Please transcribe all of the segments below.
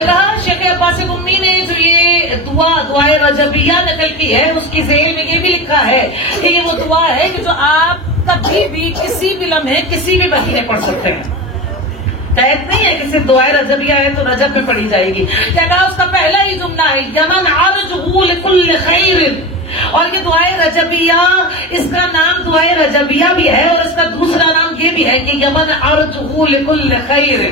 شیخ عباس گمی نے جو یہ دعائے رجبیہ نقل کی ہے، اس کی ذیل میں یہ بھی لکھا ہے کہ یہ وہ دعا ہے کہ جو آپ کبھی بھی کسی بھی لمحے کسی بھی مہینے پڑھ سکتے ہیں. قید نہیں ہے کہ صرف دعائے رجبیہ ہے تو رجب میں پڑھی جائے گی. کیا کہا اس کا پہلا ہی جملہ ہے یمن عرجہ لکل خیر، اور یہ دعائے رجبیہ، اس کا نام دعائے رجبیہ بھی ہے اور اس کا دوسرا نام یہ بھی ہے کہ یمن عرجہ لکل خیر.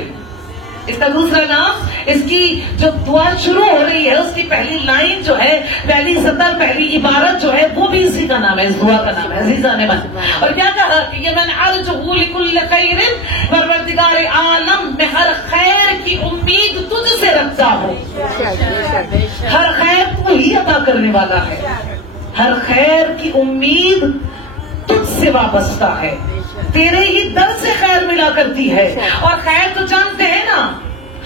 اس کا دوسرا نام، اس کی جو دعا شروع ہو رہی ہے اس کی پہلی لائن جو ہے، پہلی سطر، پہلی عبارت جو ہے وہ بھی اسی کا نام ہے، اس دعا کا نام ہے عزیزان من. اور کیا کہا کہ یہ من ارجو لکل خیر، پروردگار عالم میں ہر خیر کی امید تجھ سے رکھتا ہوں. ہر خیر تو ہی عطا کرنے والا ہے، ہر خیر کی امید تجھ سے وابستہ ہے، تیرے ہی در سے خیر ملا کرتی ہے. اور خیر تو جانتے ہیں نا،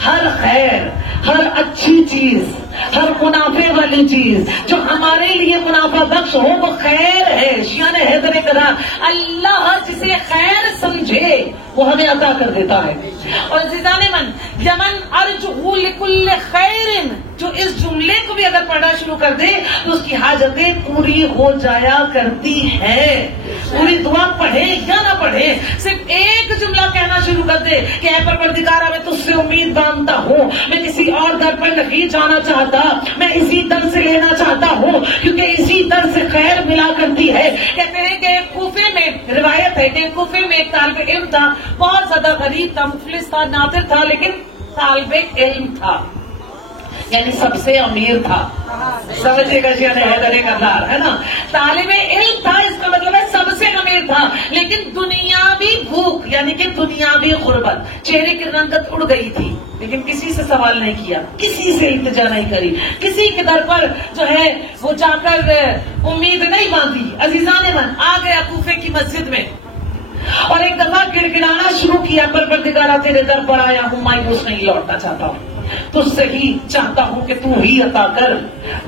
ہر خیر، ہر اچھی چیز، ہر منافع والی چیز جو ہمارے لیے منافع بخش ہو وہ خیر ہے. شیعہ نے حیدر نے کہا اللہ جسے خیر سمجھے وہ ہمیں عطا کر دیتا ہے. اور عزیزان من، یمن ارجو لکل خیر، جو اس جملے کو بھی اگر پڑھنا شروع کر دے تو اس کی حاجتیں پوری ہو جایا کرتی ہیں. پوری دعا پڑھے یا نہ پڑھے، صرف ایک جملہ کہنا شروع کر دے کہ اے پروردگارا میں تجھ سے امید باندھتا ہوں، میں کسی اور در پر نہیں جانا چاہتا، میں اسی در سے لینا چاہتا ہوں کیونکہ اسی در سے خیر ملا کرتی ہے. کہتے ہیں کہ کوفے میں روایت ہے کہ کوفے میں ایک طالب علم تھا، بہت زیادہ غریب تھا، مفلس تھا، نادر تھا، لیکن طالب علم تھا، یعنی سب سے امیر تھا. سمجھے گا شیعہ حیدر کردار ہے نا، طالب علم تھا، اس کا مطلب ہے سب سے امیر تھا، لیکن دنیاوی بھوک یعنی کہ دنیاوی غربت، چہرے کی رنگت اڑ گئی تھی، لیکن کسی سے سوال نہیں کیا، کسی سے التجا نہیں کری، کسی کے در پر جو ہے وہ جا کر امید نہیں باندھی. عزیزان من، آ گیا کوفے کی مسجد میں اور ایک دفعہ گڑگڑانا شروع کیا، پروردگارا تیرے در پر آیا ہوں، مایوس نہیں لوٹنا چاہتا ہوں، تجھ سے ہی چاہتا ہوں کہ تو ہی عطا کر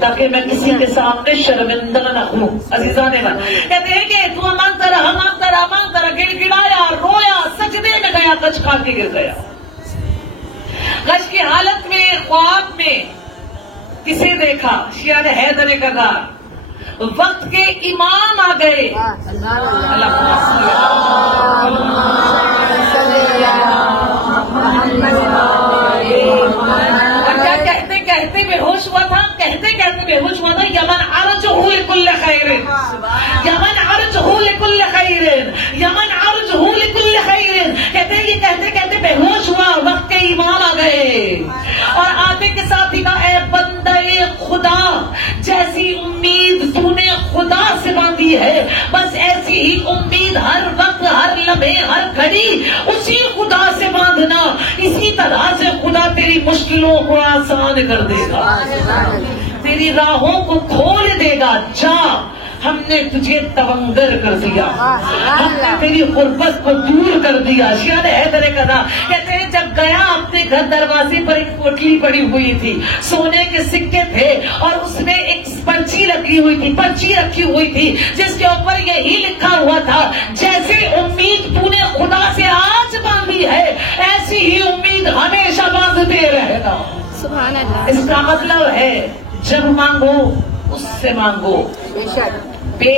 تاکہ میں کسی کے سامنے شرمندہ نہ ہوں. عزیزان من، کہتے ہیں کہ تو مانگتا رہا، مانگتا رہا، مانگتا رہا، گڑگڑایا، رویا، سجدے میں گیا، کچھ کھا کے گر گیا. غش کی حالت میں خواب میں کسے دیکھا؟ شیعہ نے حیدر کردار، وقت کے امام آ گئے. کیا کہتے کہتے بے ہوش ہوا تھا، کہتے کہتے بے ہوش ہوا تھا. یمن ارجہ لکل خیر، یمن ارجہ لکل خیر، یمن ارجہ لکل خیر. کہتے ہیں یہ کہتے کہتے بے ہوش ہوا، وقت کے امام آ گئے اور آتے کے ساتھ ہی کہا اے بندے خدا، جیسی امید تو نے خدا سے باندھی ہے بس ایسی ہی امید ہر وقت، ہر لمحے، ہر گھڑی اسی خدا سے باندھنا. اسی طرح سے خدا تیری مشکلوں کو آسان کر دے گا، تیری راہوں کو کھول دے گا. جا، ہم نے تجھے تونگر کر دیا، ہم نے تیری غربت کو دور کر دیا. شیعہ نے حیدر کہا، کہتے ہیں جب گیا اپنے گھر دروازے پر ایک پوٹلی پڑی ہوئی تھی، سونے کے سکے تھے اور اس میں ایک پرچی لگی ہوئی تھی، پرچی رکھی ہوئی تھی جس کے اوپر یہی لکھا ہوا تھا جیسے امید تو نے خدا سے آج باندھی ہے ایسی ہی امید ہمیشہ باندھتے رہنا. سبحان اللہ. اس کا مطلب ہے جب مانگو اس سے مانگو، بے